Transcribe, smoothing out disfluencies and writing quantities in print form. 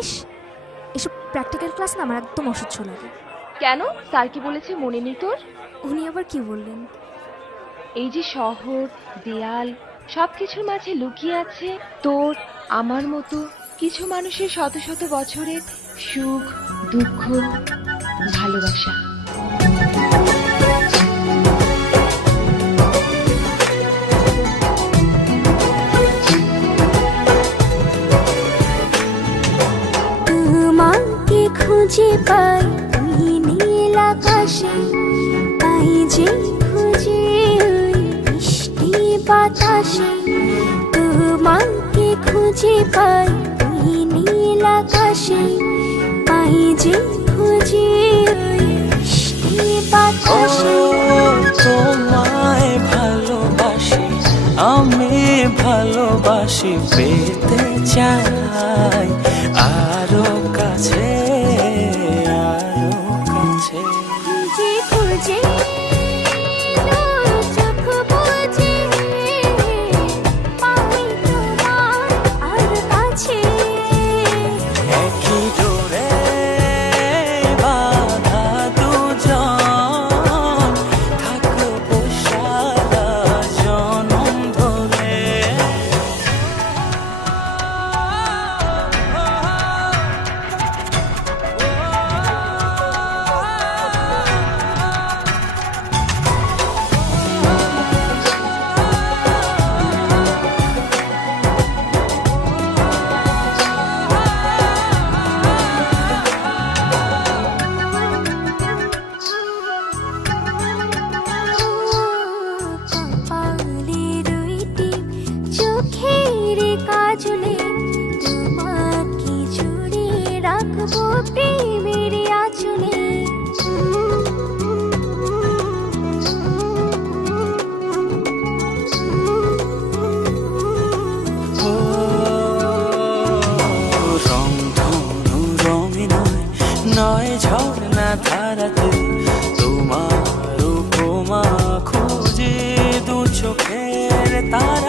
ইস, এসব practical class না আমার একদম অসহ্য লাগে। কেন, স্যার কি বলেছে মনে নেই তোর? উনি আবার কি বললেন? এই যে শহর, দেয়াল, সবকিছুর মাঝে লুকিয়ে আছে তোর আমার মতো কিছু মানুষের শত শত বছরের সুখ, দুঃখ, ভালোবাসা। তোমাকে খুঁজে পাই ওই নীল আকাশে, পাই যে খুঁজে ওই মিষ্টি বাতাসে। তোমাকে খুঁজে পাই ওই নীল আকাশে, পাই যে খুঁজে ওই মিষ্টি বাতাসে। তোমায় ভালোবাসি, আমি ভালোবাসি, পেতে চাই আরো কাছে, আরো কাছে। খুঁজে খুঁজে চোখ বুজে পাই তোমার আর কাছে। একই ডোরে বাঁধা দুজন, থাকবো সারা জনম ধরে। কপালে রইটি চোখের কাজলে, তোমাকে জুড়ে রাখবো প্রেমের আঁচলে। রং ধনু রঙে নয়, নয় ঝর্ণা ধারাতে, তোমার উপমা খুঁজে দু চোখের তারা।